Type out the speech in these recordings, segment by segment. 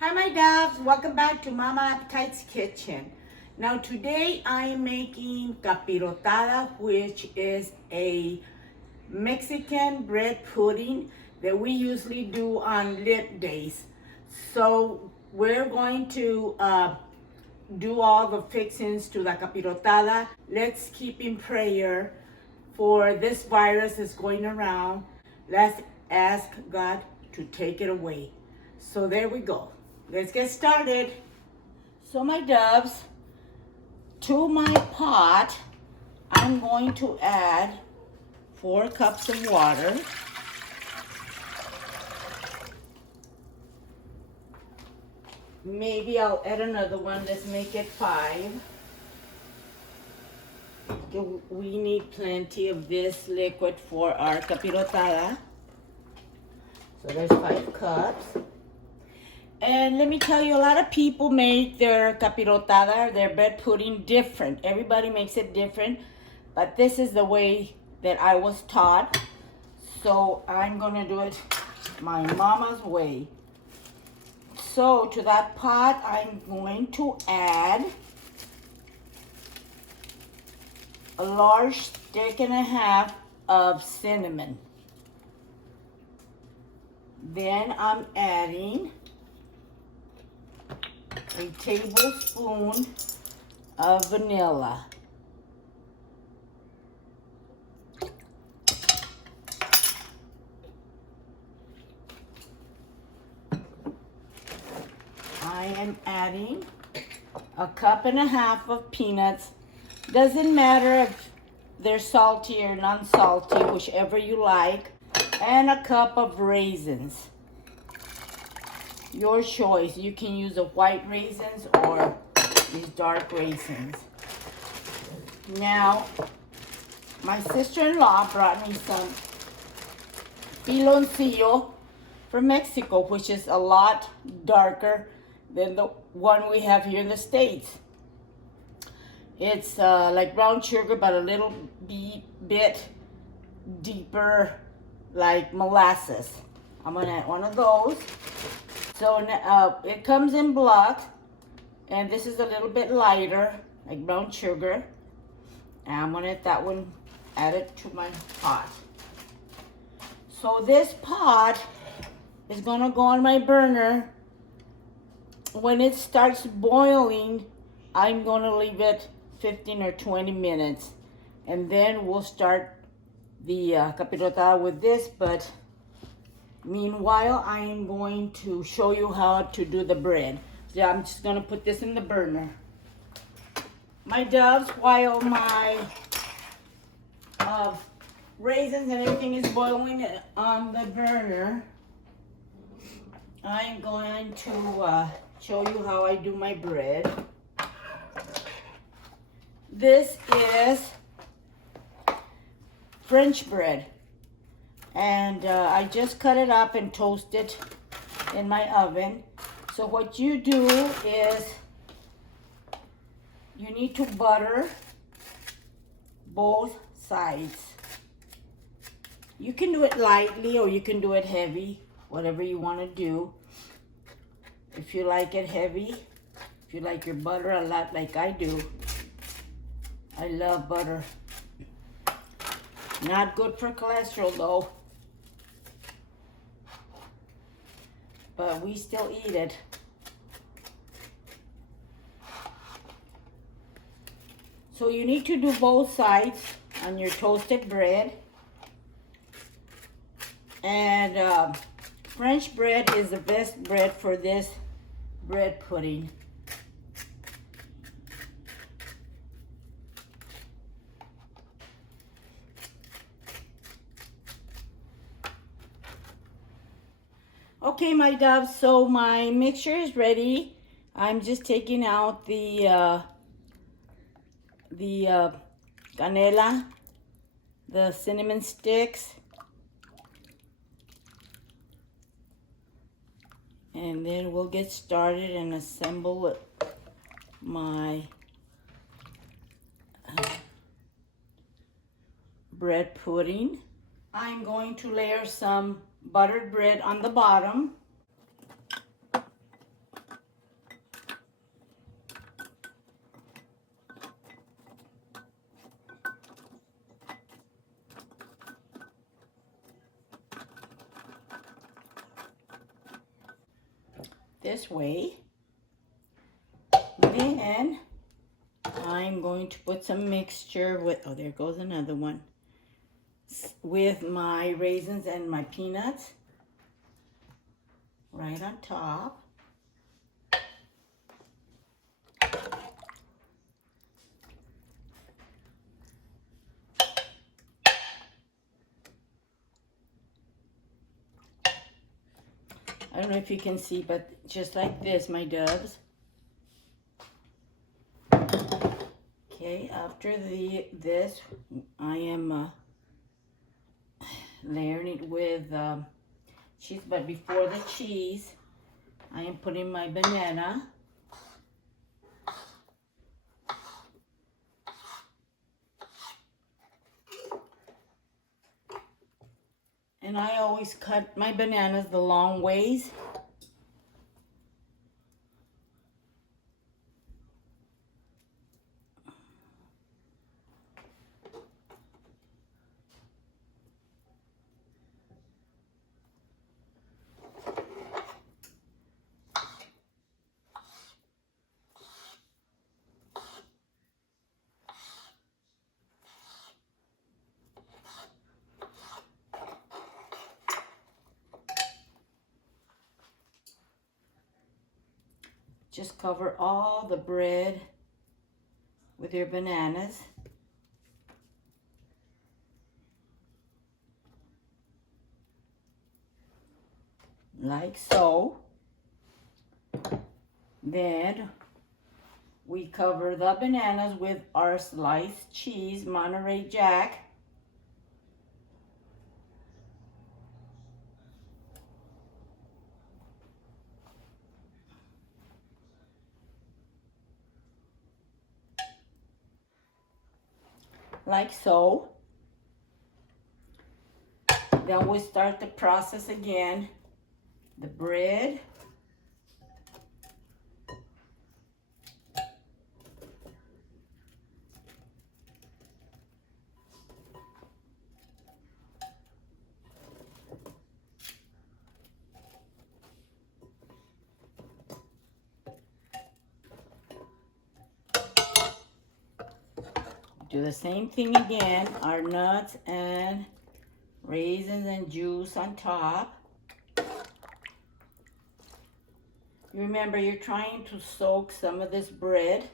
Hi my doves, welcome back to Mama Appetite's Kitchen. Now today I am making capirotada, which is a Mexican bread pudding that we usually do on lit days. So we're going to do all the fixings to the capirotada. Let's keep in prayer for this virus that's going around. Let's ask God to take it away. So there we go. Let's get started. So my doves, to my pot, I'm going to add 4 cups of water. Maybe I'll add another one. Let's make it 5. We need plenty of this liquid for our capirotada. So there's 5 cups. And let me tell you, a lot of people make their capirotada, their bread pudding, different. Everybody makes it different, but this is the way that I was taught. So I'm gonna do it my mama's way. So to that pot, I'm going to add a large stick and a half of cinnamon. Then I'm adding a tablespoon of vanilla. I am adding a cup and a half of peanuts. Doesn't matter if they're salty or non-salty, whichever you like. And a cup of raisins. Your choice. You can use the white raisins or these dark raisins. Now, my sister-in-law brought me some piloncillo from Mexico, which is a lot darker than the one we have here in the States. It's like brown sugar, but a little bit deeper, like molasses. I'm gonna add one of those. So it comes in blocks, and this is a little bit lighter, like brown sugar. And I'm gonna add it to my pot. So this pot is gonna go on my burner. When it starts boiling, I'm gonna leave it 15 or 20 minutes. And then we'll start the capirotada with this, but meanwhile, I am going to show you how to do the bread. So I'm just gonna put this in the burner. My doves, while my raisins and everything is boiling on the burner, I'm going to show you how I do my bread. This is French bread. And I just cut it up and toast it in my oven. So what you do is you need to butter both sides. You can do it lightly or you can do it heavy, whatever you want to do. If you like it heavy, if you like your butter a lot like I do. I love butter. Not good for cholesterol though. But we still eat it. So you need to do both sides on your toasted bread. And French bread is the best bread for this bread pudding. Okay, my doves, so my mixture is ready. I'm just taking out the canela, the cinnamon sticks, and then we'll get started and assemble my bread pudding. I'm going to layer some buttered bread on the bottom. this way. Then I'm going to put some mixture with, oh, there goes another one, with my raisins and my peanuts right on top. I don't know if you can see, but just like this, my doves. Okay, after this, I am layering it with cheese, but before the cheese, I am putting my banana. And I always cut my bananas the long ways. Just cover all the bread with your bananas. Like so. Then we cover the bananas with our sliced cheese, Monterey Jack. Like so. Then we start the process again. The bread. Do the same thing again. Our nuts and raisins and juice on top. Remember, you're trying to soak some of this bread.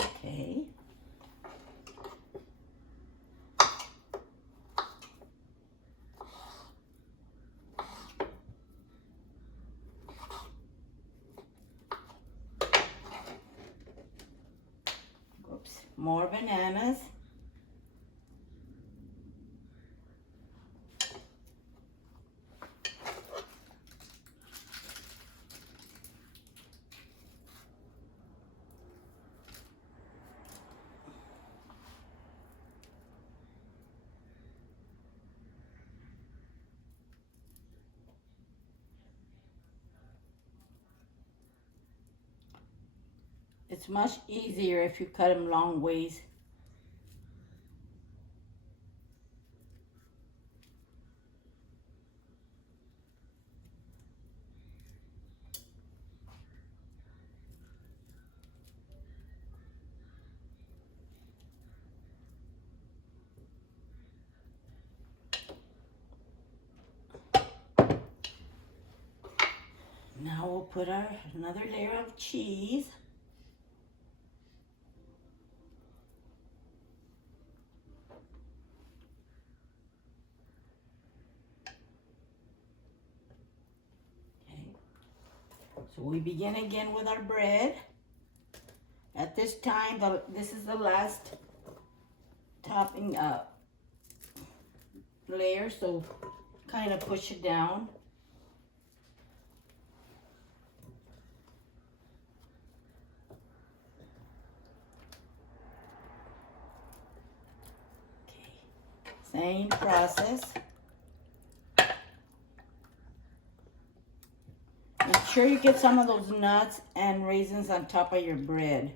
Okay. Oops. More bananas. It's much easier if you cut them long ways. Now we'll put our another layer of cheese. So we begin again with our bread. At this time, this is the last topping layer, so kind of push it down. Okay. Same process. Make sure you get some of those nuts and raisins on top of your bread.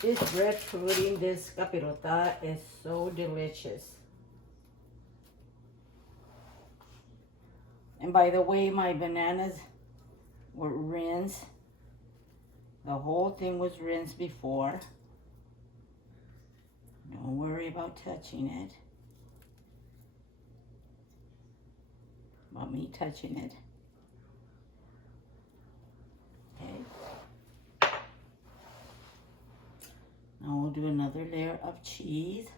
This bread pudding, this capirotada is so delicious. And by the way, my bananas were rinsed. The whole thing was rinsed before. Don't worry about touching it. About me touching it. Okay. Now we'll do another layer of cheese.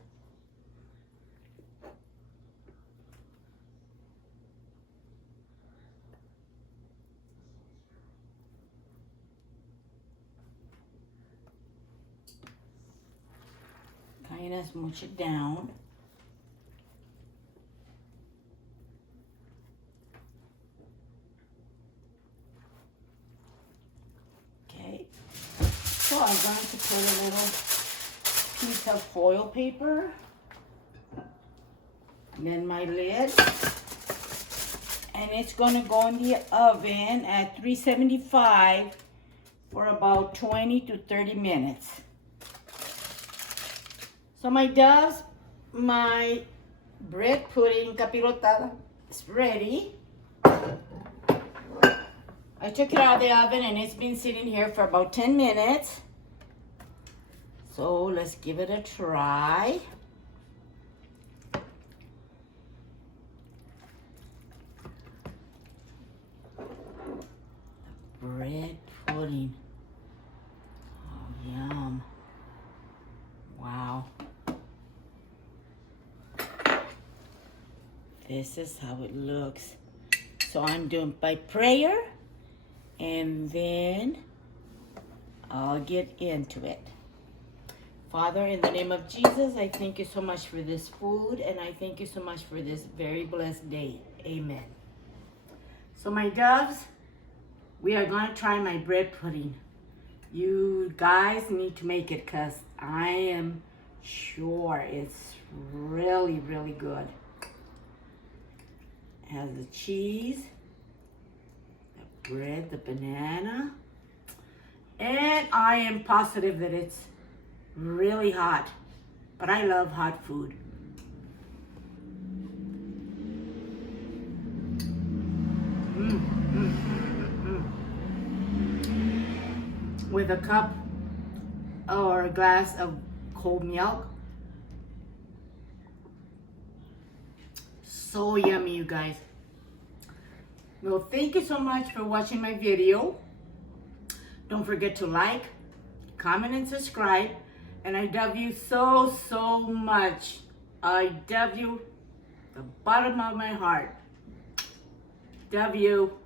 Kind of smooch it down. Okay. So I'm going to put a little piece of foil paper. And then my lid. And it's going to go in the oven at 375 for about 20 to 30 minutes. So my doves, my bread pudding capirotada is ready. I took it out of the oven and it's been sitting here for about 10 minutes. So let's give it a try. Bread pudding. Oh, yum. Wow. This is how it looks. So I'm doing by prayer and then I'll get into it. Father, in the name of Jesus, I thank you so much for this food and I thank you so much for this very blessed day. Amen. So my doves, we are going to try my bread pudding. You guys need to make it because I am sure it's really, really good. It has the cheese, the bread, the banana, and I am positive that it's really hot, but I love hot food. With a cup or a glass of cold milk. So yummy, you guys. Well, thank you so much for watching my video. Don't forget to like, comment, and subscribe. And I love you so, so much. I love you the bottom of my heart. Love you.